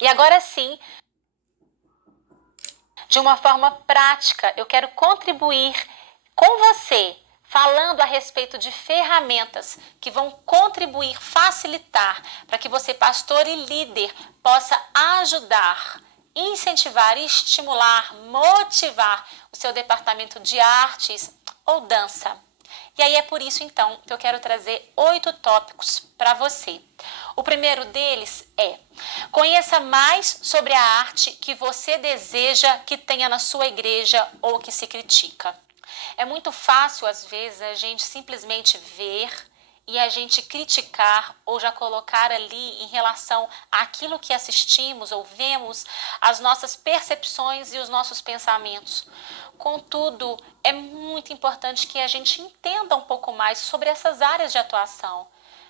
E agora sim, de uma forma prática, eu quero contribuir com você, falando a respeito de ferramentas que vão contribuir, facilitar, para que você, pastor e líder, possa ajudar, incentivar, estimular, motivar o seu departamento de artes ou dança. E aí é por isso, então, que eu quero trazer 8 tópicos para você. O primeiro deles é: conheça mais sobre a arte que você deseja que tenha na sua igreja ou que se critica. É muito fácil, às vezes, a gente simplesmente ver e a gente criticar ou já colocar ali em relação àquilo que assistimos ou vemos, as nossas percepções e os nossos pensamentos. Contudo, é muito importante que a gente entenda um pouco mais sobre essas áreas de atuação.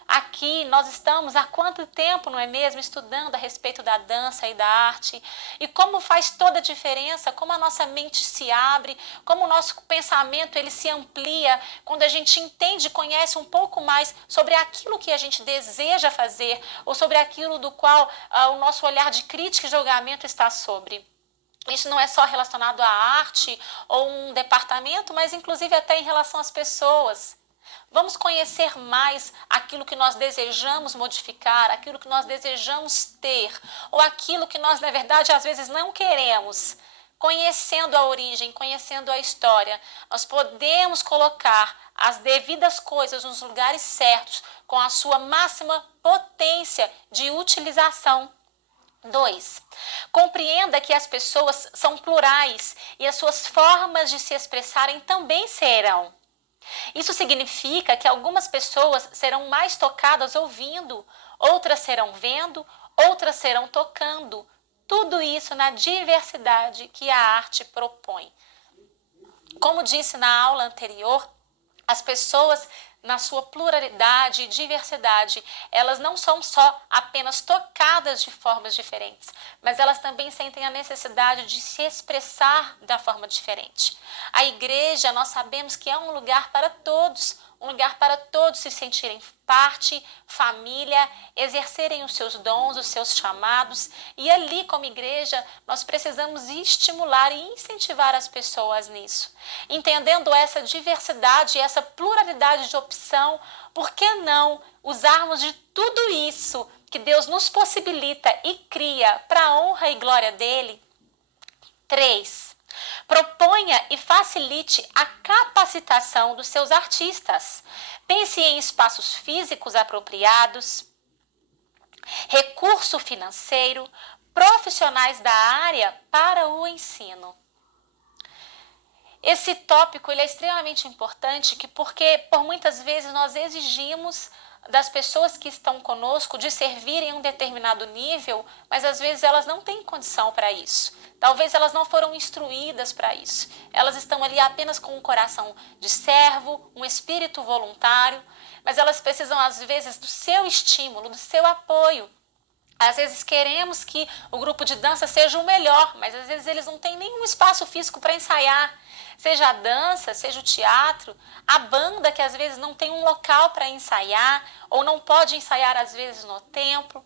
Aqui nós estamos há quanto tempo, não é mesmo, estudando a respeito da dança e da arte e como faz toda a diferença, como a nossa mente se abre, como o nosso pensamento ele se amplia quando a gente entende e conhece um pouco mais sobre aquilo que a gente deseja fazer ou sobre aquilo do qual o nosso olhar de crítica e julgamento está sobre. Isso não é só relacionado à arte ou um departamento, mas inclusive até em relação às pessoas. Vamos conhecer mais aquilo que nós desejamos modificar, aquilo que nós desejamos ter, ou aquilo que nós, na verdade, às vezes não queremos. Conhecendo a origem, conhecendo a história, nós podemos colocar as devidas coisas nos lugares certos, com a sua máxima potência de utilização. 2. Compreenda que as pessoas são plurais e as suas formas de se expressarem também serão. Isso significa que algumas pessoas serão mais tocadas ouvindo, outras serão vendo, outras serão tocando. Tudo isso na diversidade que a arte propõe. Como disse na aula anterior, as pessoas, na sua pluralidade e diversidade, elas não são só apenas tocadas de formas diferentes, mas elas também sentem a necessidade de se expressar da forma diferente. A igreja, nós sabemos que é um lugar para todos, um lugar para todos se sentirem parte, família, exercerem os seus dons, os seus chamados. E ali, como igreja, nós precisamos estimular e incentivar as pessoas nisso. Entendendo essa diversidade e essa pluralidade de opção, por que não usarmos de tudo isso que Deus nos possibilita e cria para a honra e glória dele? 3. Proponha e facilite a capacitação dos seus artistas. Pense em espaços físicos apropriados, recurso financeiro, profissionais da área para o ensino. Esse tópico ele é extremamente importante porque por muitas vezes nós exigimos das pessoas que estão conosco de servirem em um determinado nível, mas às vezes elas não têm condição para isso. Talvez elas não foram instruídas para isso. Elas estão ali apenas com um coração de servo, um espírito voluntário, mas elas precisam às vezes do seu estímulo, do seu apoio. Às vezes queremos que o grupo de dança seja o melhor, mas às vezes eles não têm nenhum espaço físico para ensaiar. Seja a dança, seja o teatro, a banda que às vezes não tem um local para ensaiar ou não pode ensaiar às vezes no templo.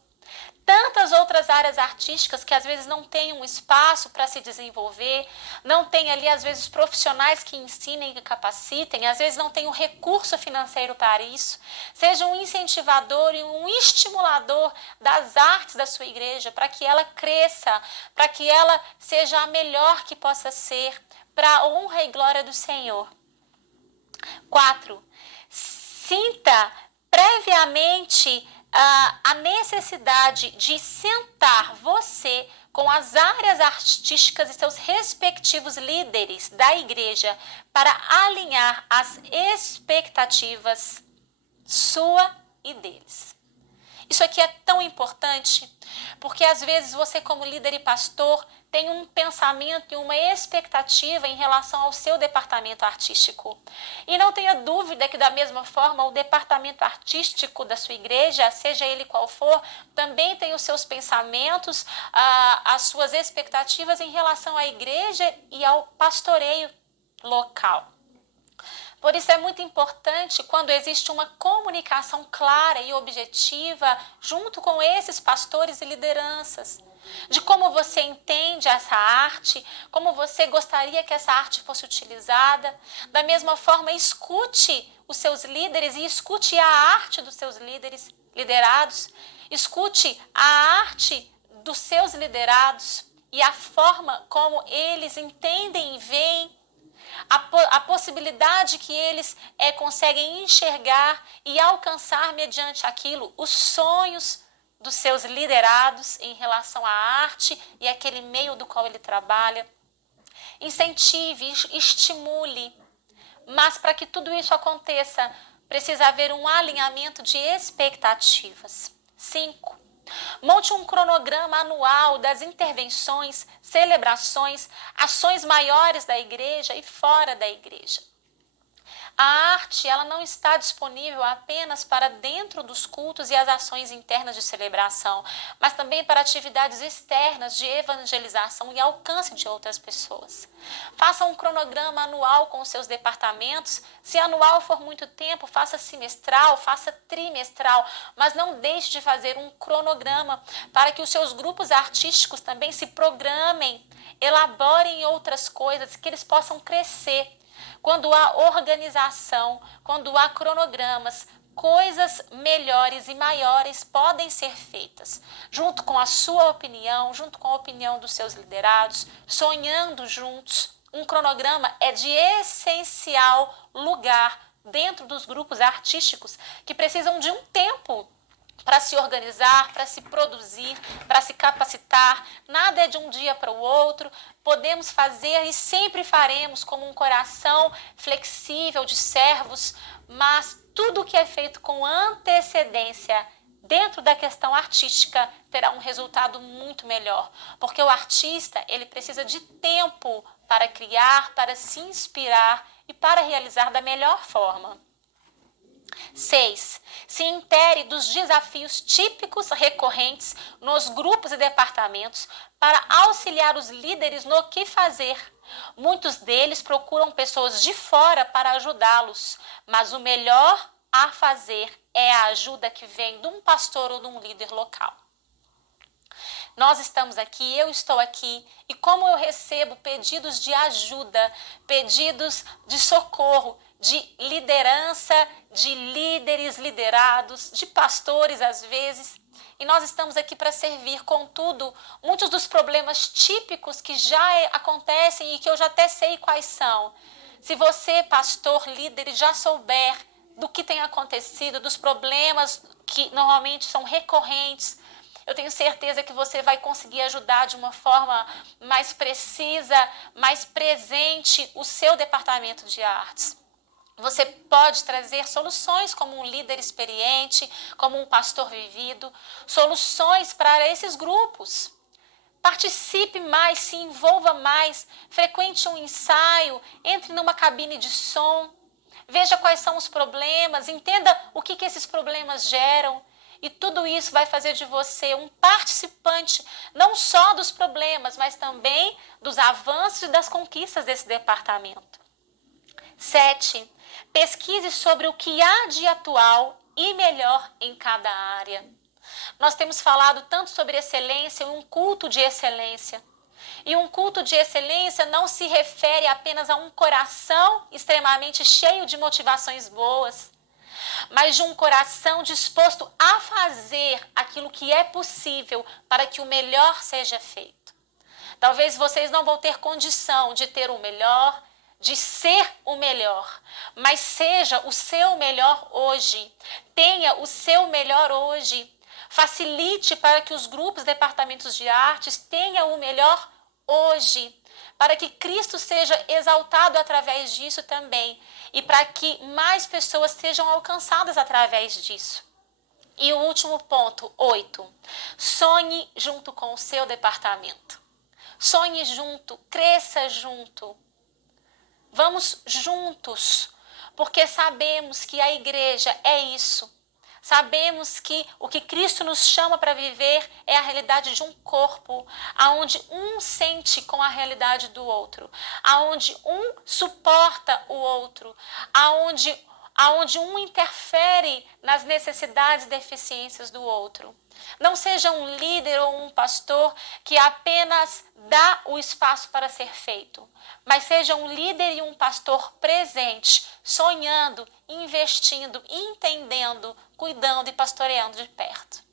Tantas outras áreas artísticas que às vezes não têm um espaço para se desenvolver, não tem ali às vezes profissionais que ensinem e capacitem, às vezes não tem um recurso financeiro para isso. Seja um incentivador e um estimulador das artes da sua igreja para que ela cresça, para que ela seja a melhor que possa ser, para a honra e glória do Senhor. 4. Sinta previamente a necessidade de sentar você com as áreas artísticas e seus respectivos líderes da igreja para alinhar as expectativas sua e deles. Isso aqui é tão importante porque às vezes você como líder e pastor tem um pensamento e uma expectativa em relação ao seu departamento artístico. E não tenha dúvida que da mesma forma o departamento artístico da sua igreja, seja ele qual for, também tem os seus pensamentos, as suas expectativas em relação à igreja e ao pastoreio local. Por isso é muito importante quando existe uma comunicação clara e objetiva junto com esses pastores e lideranças, de como você entende essa arte, como você gostaria que essa arte fosse utilizada. Da mesma forma, escute os seus líderes e escute a arte dos seus liderados. Escute a arte dos seus liderados e a forma como eles entendem e veem, a possibilidade que eles conseguem enxergar e alcançar mediante aquilo os sonhos dos seus liderados em relação à arte e aquele meio do qual ele trabalha. Incentive, estimule, mas para que tudo isso aconteça, precisa haver um alinhamento de expectativas. 5. Monte um cronograma anual das intervenções, celebrações, ações maiores da igreja e fora da igreja. A arte, ela não está disponível apenas para dentro dos cultos e as ações internas de celebração, mas também para atividades externas de evangelização e alcance de outras pessoas. Faça um cronograma anual com os seus departamentos. Se anual for muito tempo, faça semestral, faça trimestral, mas não deixe de fazer um cronograma para que os seus grupos artísticos também se programem, elaborem outras coisas, que eles possam crescer. Quando há organização, quando há cronogramas, coisas melhores e maiores podem ser feitas, junto com a sua opinião, junto com a opinião dos seus liderados, sonhando juntos. Um cronograma é de essencial lugar dentro dos grupos artísticos que precisam de um tempo para se organizar, para se produzir, para se capacitar. Nada é de um dia para o outro. Podemos fazer e sempre faremos como um coração flexível de servos, mas tudo que é feito com antecedência dentro da questão artística terá um resultado muito melhor, porque o artista, ele precisa de tempo para criar, para se inspirar e para realizar da melhor forma. 6. Se intere dos desafios típicos recorrentes nos grupos e departamentos para auxiliar os líderes no que fazer. Muitos deles procuram pessoas de fora para ajudá-los, mas o melhor a fazer é a ajuda que vem de um pastor ou de um líder local. Nós estamos aqui, eu estou aqui, e como eu recebo pedidos de ajuda, pedidos de socorro, de liderança, de líderes liderados, de pastores às vezes, e nós estamos aqui para servir. Contudo, muitos dos problemas típicos que já acontecem e que eu já até sei quais são. Se você, pastor, líder, já souber do que tem acontecido, dos problemas que normalmente são recorrentes, eu tenho certeza que você vai conseguir ajudar de uma forma mais precisa, mais presente o seu departamento de artes. Você pode trazer soluções como um líder experiente, como um pastor vivido, soluções para esses grupos. Participe mais, se envolva mais, frequente um ensaio, entre numa cabine de som, veja quais são os problemas, entenda o que esses problemas geram. E tudo isso vai fazer de você um participante não só dos problemas, mas também dos avanços e das conquistas desse departamento. 7. Pesquise sobre o que há de atual e melhor em cada área. Nós temos falado tanto sobre excelência e um culto de excelência. E um culto de excelência não se refere apenas a um coração extremamente cheio de motivações boas, mas de um coração disposto a fazer aquilo que é possível para que o melhor seja feito. Talvez vocês não vão ter condição de ter o melhor, de ser o melhor, mas seja o seu melhor hoje. Tenha o seu melhor hoje. Facilite para que os grupos, departamentos de artes tenham o melhor hoje, para que Cristo seja exaltado através disso também e para que mais pessoas sejam alcançadas através disso. E o último ponto, 8. Sonhe junto com o seu departamento. Sonhe junto, cresça junto. Vamos juntos, porque sabemos que a igreja é isso. Sabemos que o que Cristo nos chama para viver é a realidade de um corpo, aonde um sente com a realidade do outro, aonde um suporta o outro, aonde um interfere nas necessidades e deficiências do outro. Não seja um líder ou um pastor que apenas dá o espaço para ser feito, mas seja um líder e um pastor presente, sonhando, investindo, entendendo, cuidando e pastoreando de perto.